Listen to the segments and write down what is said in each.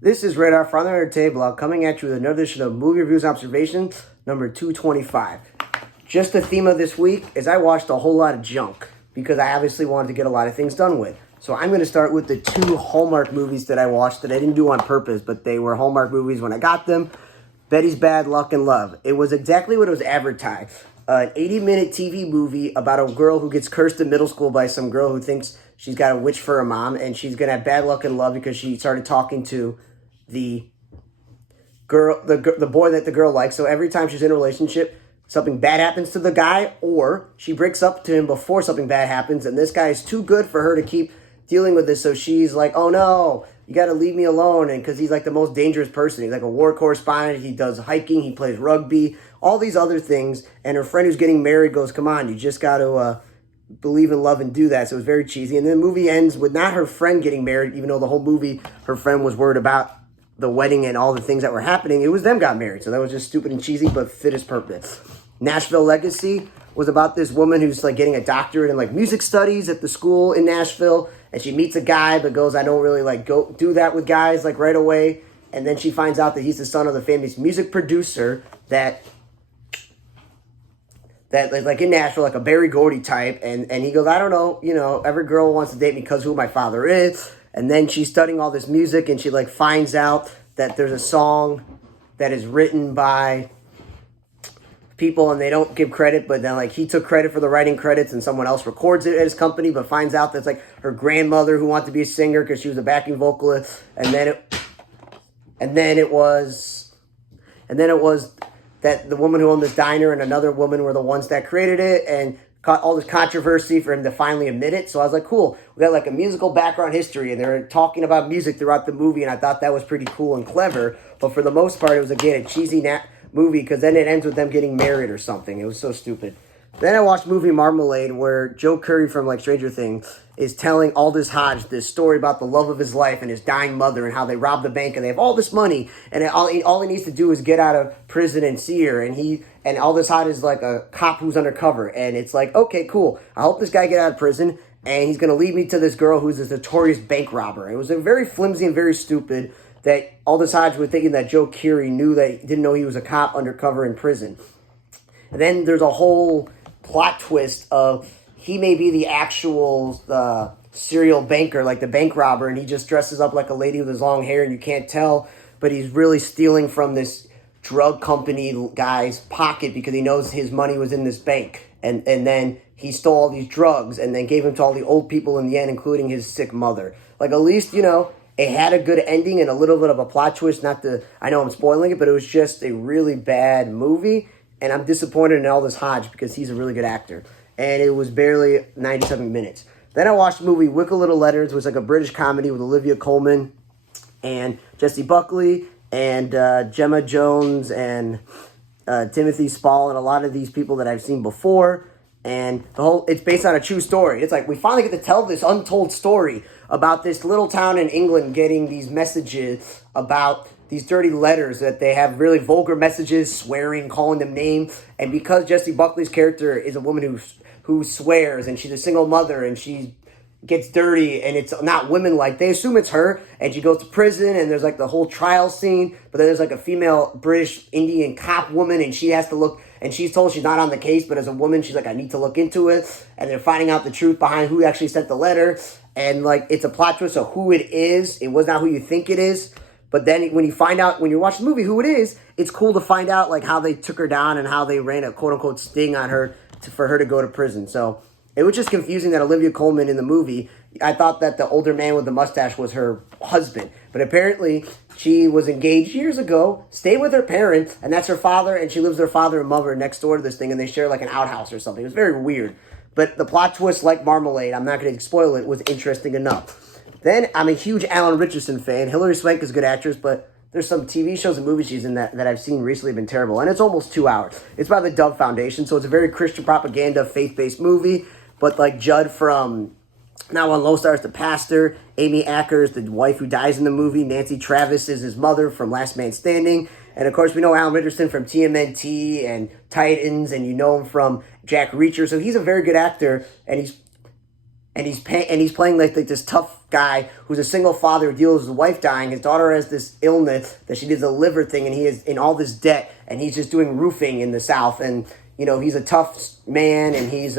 This is Radar from the Entertainment Blog coming at you with another edition of Movie Reviews and Observations, number 225. Just the theme of this week is I watched a whole lot of junk because I obviously wanted to get a lot of things done with. So I'm going to start with the two Hallmark movies that I watched that I didn't do on purpose, but they were Hallmark movies when I got them. Betty's Bad Luck and Love. It was exactly what it was advertised. An 80-minute TV movie about a girl who gets cursed in middle school by some girl who thinks she's got a witch for a mom, and she's going to have bad luck and love because she started talking to the girl, the boy that the girl likes. So every time she's in a relationship, something bad happens to the guy, or she breaks up to him before something bad happens, and this guy is too good for her to keep dealing with this. So she's like, "Oh no, you got to leave me alone." And because he's like the most dangerous person, he's like a war correspondent. He does hiking, he plays rugby, all these other things. And her friend who's getting married goes, "Come on, you just got to believe in love and do that." So it was very cheesy. And then the movie ends with not her friend getting married, even though the whole movie her friend was worried about the wedding and all the things that were happening. It was them got married. So that was just stupid and cheesy, but fit his purpose. Nashville Legacy was about this woman who's like getting a doctorate in like music studies at the school in Nashville. And she meets a guy, but goes, "I don't really like go do that with guys like right away." And then she finds out that he's the son of the famous music producer that like in Nashville, like a Barry Gordy type. And he goes, "I don't know, every girl wants to date me because who my father is." And then she's studying all this music, and she like finds out that there's a song that is written by people and they don't give credit, but then like he took credit for the writing credits and someone else records it at his company, but finds out that's like her grandmother who wanted to be a singer because she was a backing vocalist. And then it was that the woman who owned this diner and another woman were the ones that created it, and caught all this controversy for him to finally admit it. So I was like, cool, we got like a musical background history, and they're talking about music throughout the movie, and I thought that was pretty cool and clever. But for the most part, it was again a cheesy movie because then it ends with them getting married or something. It was so stupid. Then I watched movie Marmalade, where Joe Curry from like Stranger Things is telling Aldous Hodge this story about the love of his life and his dying mother and how they robbed the bank and they have all this money, and all he needs to do is get out of prison and see her. And Aldous Hodge is like a cop who's undercover, and it's like, okay, cool. I hope this guy get out of prison, and he's gonna lead me to this girl who's this notorious bank robber. It was a very flimsy and very stupid that Aldous Hodge was thinking that Joe Curry knew that he didn't know he was a cop undercover in prison. And then there's a whole plot twist of he may be the actual serial banker, like the bank robber, and he just dresses up like a lady with his long hair and you can't tell, but he's really stealing from this drug company guy's pocket because he knows his money was in this bank. And then he stole all these drugs and then gave them to all the old people in the end, including his sick mother. Like, at least, it had a good ending and a little bit of a plot twist. I know I'm spoiling it, but it was just a really bad movie. And I'm disappointed in Aldous Hodge because he's a really good actor. And it was barely 97 minutes. Then I watched the movie Wicked Little Letters, which was like a British comedy with Olivia Colman and Jessie Buckley and Gemma Jones and Timothy Spall and a lot of these people that I've seen before. And it's based on a true story. It's like we finally get to tell this untold story about this little town in England getting these messages about these dirty letters that they have really vulgar messages, swearing, calling them names. And because Jessie Buckley's character is a woman who swears and she's a single mother and she gets dirty and it's not women like, they assume it's her, and she goes to prison and there's like the whole trial scene, but then there's like a female British Indian cop woman and she has to look, and she's told she's not on the case, but as a woman she's like, I need to look into it, and they're finding out the truth behind who actually sent the letter, and like it's a plot twist of who it is. It was not who you think it is. But then when you find out, when you're watching the movie, who it is, it's cool to find out like how they took her down and how they ran a quote-unquote sting on her for her to go to prison. So it was just confusing that Olivia Colman in the movie, I thought that the older man with the mustache was her husband. But apparently she was engaged years ago, stayed with her parents, and that's her father, and she lives with her father and mother next door to this thing, and they share like an outhouse or something. It was very weird. But the plot twist, like Marmalade, I'm not going to spoil it, was interesting enough. Then I'm a huge Alan Richardson fan. Hilary Swank is a good actress, but there's some TV shows and movies she's in that I've seen recently have been terrible. And it's almost 2 hours. It's by the Dove Foundation, so it's a very Christian propaganda, faith-based movie. But like Judd from Now on Lone Star is the pastor. Amy Acker is the wife who dies in the movie. Nancy Travis is his mother from Last Man Standing. And of course, we know Alan Richardson from TMNT and Titans, and you know him from Jack Reacher. So he's a very good actor, and he's playing like this tough guy who's a single father who deals with his wife dying. His daughter has this illness that she did the liver thing, and he is in all this debt, and he's just doing roofing in the South. And, you know, he's a tough man, and he's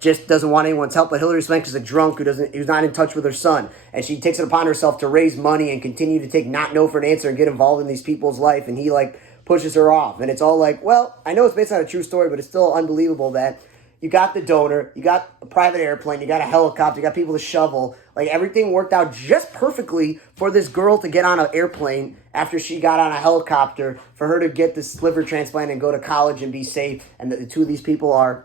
just doesn't want anyone's help. But Hilary Swank is a drunk who's not in touch with her son, and she takes it upon herself to raise money and continue to take not no for an answer and get involved in these people's life. And he like pushes her off, and it's all like, well, I know it's based on a true story, but it's still unbelievable that you got the donor, you got a private airplane, you got a helicopter, you got people to shovel. Like, everything worked out just perfectly for this girl to get on an airplane after she got on a helicopter, for her to get this liver transplant and go to college and be safe, and the two of these people are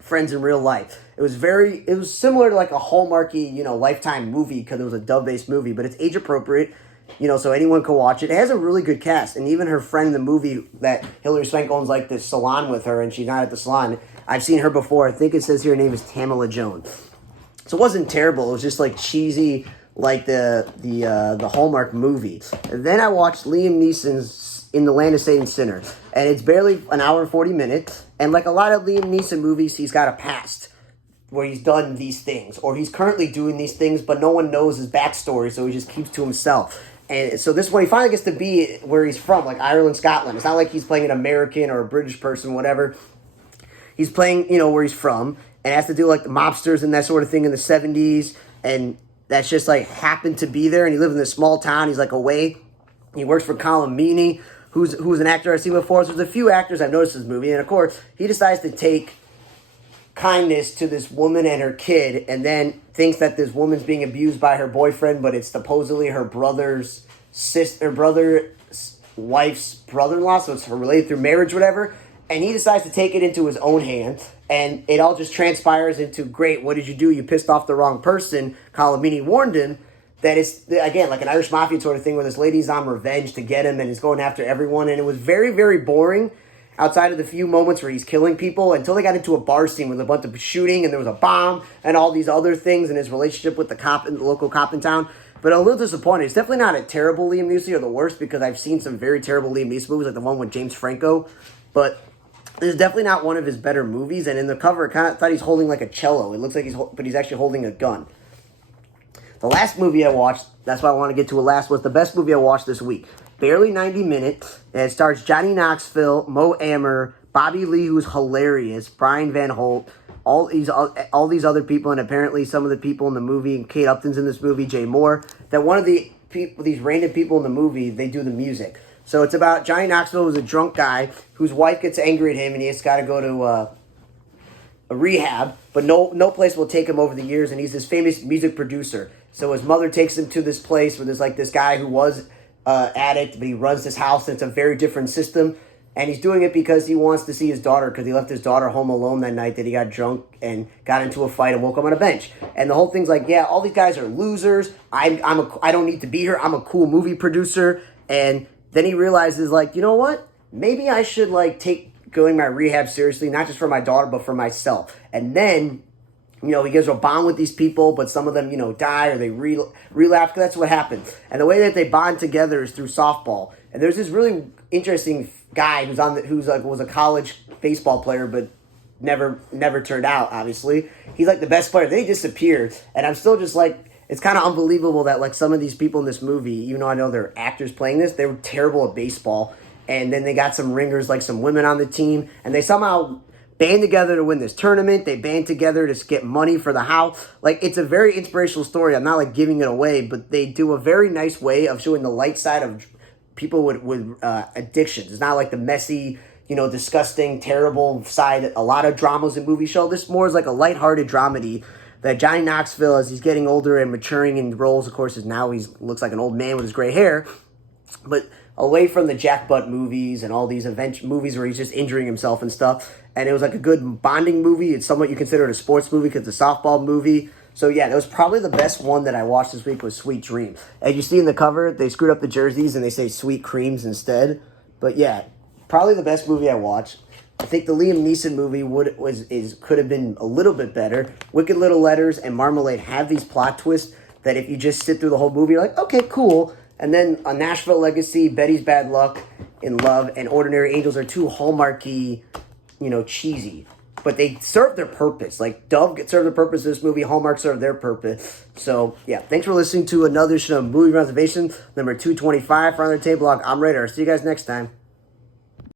friends in real life. It was similar to like a Hallmarky, you know, Lifetime movie, because it was a dub-based movie, but it's age appropriate, you know, so anyone can watch it. It has a really good cast, and even her friend in the movie, that Hilary Swank owns like this salon with her, and she's not at the salon. I've seen her before. I think it says here her name is Tamala Jones. So it wasn't terrible. It was just like cheesy, like the Hallmark movie. And then I watched Liam Neeson's In the Land of Saint and Sinner, and it's barely an hour and 40 minutes. And like a lot of Liam Neeson movies, he's got a past where he's done these things, or he's currently doing these things, but no one knows his backstory, so he just keeps to himself. And so this one, he finally gets to be where he's from, like Ireland, Scotland. It's not like he's playing an American or a British person, whatever. He's playing, you know, where he's from, and has to do like the mobsters and that sort of thing in the 70s, and that's just like happened to be there. And he lived in this small town. He's like away. He works for Colm Meaney, who's an actor I've seen before. So there's a few actors I've noticed in this movie, and of course he decides to take kindness to this woman and her kid, and then thinks that this woman's being abused by her boyfriend, but it's supposedly her brother's wife's brother-in-law, so it's related through marriage, whatever. And he decides to take it into his own hands, and it all just transpires into, great, what did you do? You pissed off the wrong person. Colm Meaney warned him that it's, again, like an Irish Mafia sort of thing, where this lady's on revenge to get him and is going after everyone. And it was very, very boring outside of the few moments where he's killing people, until they got into a bar scene with a bunch of shooting, and there was a bomb and all these other things, and his relationship with the cop, and the local cop in town. But a little disappointed. It's definitely not a terrible Liam Neeson, or the worst, because I've seen some very terrible Liam Neeson movies, like the one with James Franco. But this is definitely not one of his better movies. And in the cover, I kind of thought he's holding like a cello. It looks like but he's actually holding a gun. The last movie I watched, that's why I want to get to it last, was the best movie I watched this week. Barely 90 minutes. And it stars Johnny Knoxville, Mo Amer, Bobby Lee, who's hilarious, Brian Van Holt, all these other people, and apparently some of the people in the movie, and Kate Upton's in this movie, Jay Moore, that one of the people, these random people in the movie, they do the music. So it's about Johnny Knoxville, who's a drunk guy whose wife gets angry at him, and he's got to go to a rehab, but no place will take him over the years, and he's this famous music producer. So his mother takes him to this place where there's like this guy who was addict, but he runs this house, and it's a very different system. And he's doing it because he wants to see his daughter, because he left his daughter home alone that night that he got drunk and got into a fight and woke up on a bench. And the whole thing's like, yeah, all these guys are losers. I don't need to be here. I'm a cool movie producer. And then he realizes, like, you know what? Maybe I should like take going my rehab seriously, not just for my daughter, but for myself. And then, you know, he gets a bond with these people, but some of them, you know, die or they relapse. That's what happens. And the way that they bond together is through softball. And there's this really interesting guy was a college baseball player, but never turned out. Obviously, he's like the best player. Then he disappeared, and I'm still just like, it's kind of unbelievable that like some of these people in this movie, even though I know they're actors playing this, they were terrible at baseball. And then they got some ringers, like some women on the team, and they somehow band together to win this tournament. They band together to get money for the house. Like, it's a very inspirational story. I'm not like giving it away, but they do a very nice way of showing the light side of people with addictions. It's not like the messy, you know, disgusting, terrible side a lot of dramas and movies show. This more is like a lighthearted dramedy that Johnny Knoxville, as he's getting older and maturing in roles, of course, is now he looks like an old man with his gray hair, but away from the jackbutt movies and all these movies where he's just injuring himself and stuff. And it was like a good bonding movie. It's somewhat you consider it a sports movie because it's a softball movie. So yeah, that was probably the best one that I watched this week, was Sweet Dream. As you see in the cover, they screwed up the jerseys and they say Sweet Creams instead. But yeah, probably the best movie I watched. I think the Liam Neeson movie could have been a little bit better. Wicked Little Letters and Marmalade have these plot twists that if you just sit through the whole movie, you're like, okay, cool. And then A Nashville Legacy, Betty's Bad Luck, In Love, and Ordinary Angels are too Hallmarky, you know, cheesy. but they serve their purpose. Like Dove served their purpose in this movie, Hallmark served their purpose. So yeah, thanks for listening to another show, Movie Reservation, number 225 for On the Table Block. I'm Raider. See you guys next time.